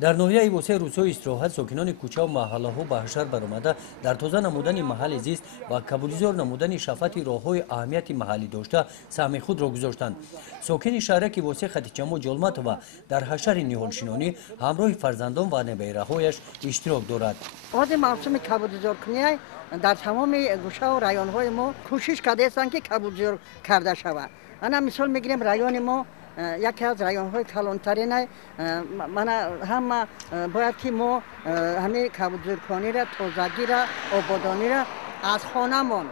дар ноҳияи восеъ рӯзҳои истироҳат сокинони кӯчаву маҳаллаҳо ба ҳашар баромада дар тоза намудани маҳалли зист ва кабудизор намудани шафати роҳҳои аҳамияти маҳаллӣ дошта саҳми худро гузоштанд. Сокини шаҳраки восеъ Хатичамо Ҷолматова дар ҳашари ниҳолшинонӣ ҳамроҳи фарзандон ва набераҳояш иштирок дорад. ози мавсими кабудизоркунӣ дар тамоми гӯшаву районҳои мо кӯшиш кардастанд ки кабудизор карда шавад. ана мисол мегирем райони мо яке аз районҳои калонтарина мана ҳама бояд ки мо ҳамин кабудизоркунира тозагира ободонира аз хонамон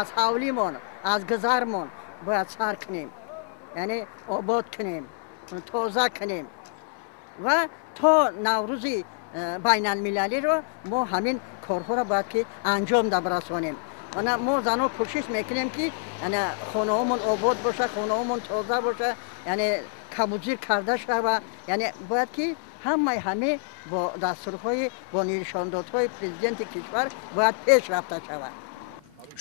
аз ҳавлимон аз гузармон бояд сар кунем, яъне обод кунем, тоза кунем ва то наврӯзи байналмилалиро мо ҳамин корҳоро бояд ки анҷом расонем. мо занҳо кӯшиш мекунем ки хонаҳомон обод боша, хонаҳомон тоза боша, яъне кабудизор карда шава, яъне бояд ки ҳамаи бо дастурҳои бо нишондодҳои президенти кишвар бояд пеш рафта шавад.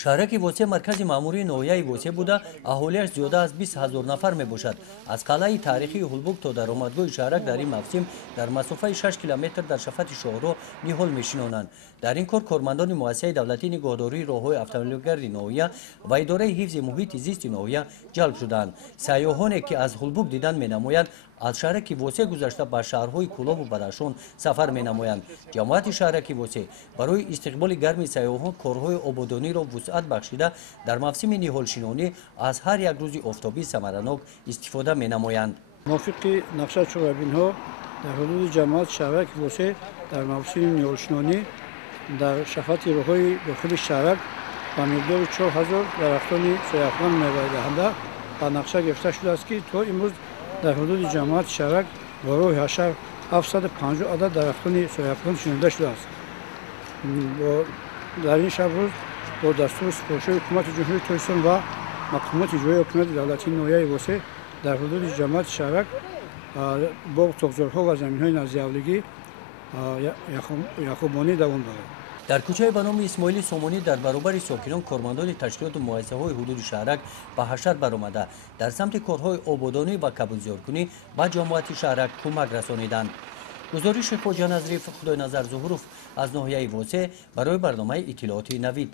шаҳраки восеъ маркази маъмурии ноҳияи восеъ буда аҳолияш зиёда аз 20 000 нафар мебошад. аз қалъаи таърихии Ҳулбуг то даромадгоҳи шаҳрак дар ин мавсим дар масофаи 6 километр дар шафати шоҳроҳ ниҳол мешинонанд. дар ин кор кормандони муассисаи давлатии нигоҳдории роҳҳои автомобилгари ноҳия ва идораи ҳифзи муҳити зисти ноҳия ҷалб шуданд. сайёҳоне ки аз Ҳулбуг дидан менамоянд аз шаҳраки восеъ гузашта ба шаҳрҳои Кӯлову Бадахшон сафар менамоянд. ҷамоати шаҳраки восеъ барои истиқболи гарми сайёҳон корҳои ободониро вусъат бахшида дар мавсими ниҳолшинонӣ аз ҳар як рӯзи офтобӣ самаранок истифода менамоянд. мувофиқи нақша чорабинҳо дар ҳудуди ҷамоати шаҳраки восеъ дар мавсими ниҳолшинонӣ дар шафати роҳҳои дохили шаҳрак ба миқдори 4000 дарахтони сояфванд мевайдаҳанда ба нақша гирифта шудааст ки то имрӯз дар ҳудуди ҷамоати шаҳрак бо роҳи ҳашар 750 адад дарахтони сояфванд шинода шудааст. дар ин шабрӯз бо дастури супоришҳои ҳукумати ҷумҳурии Tojikiston ва мақомоти иҷроии ҳокимияти давлатии ноҳияи восеъ дар ҳудуди ҷамоати шаҳрак боғ тоғзорҳо ва заминҳои назявлигӣ яхобонӣ давом дорад. дар кӯчае ба номи Исмоили Сомонӣ дар баробари сокинон кормандони ташкилоту муассисаҳои ҳудуди шаҳрак ба ҳашар баромада дар самти корҳои ободонӣ ва кабудизоркунӣ ба ҷомоати шаҳрак кӯмак расониданд. гузориши Хоҷа Назриф, Худойназар Зуҳуров аз ноҳияи восеъ барои барномаи иттилооти Навид.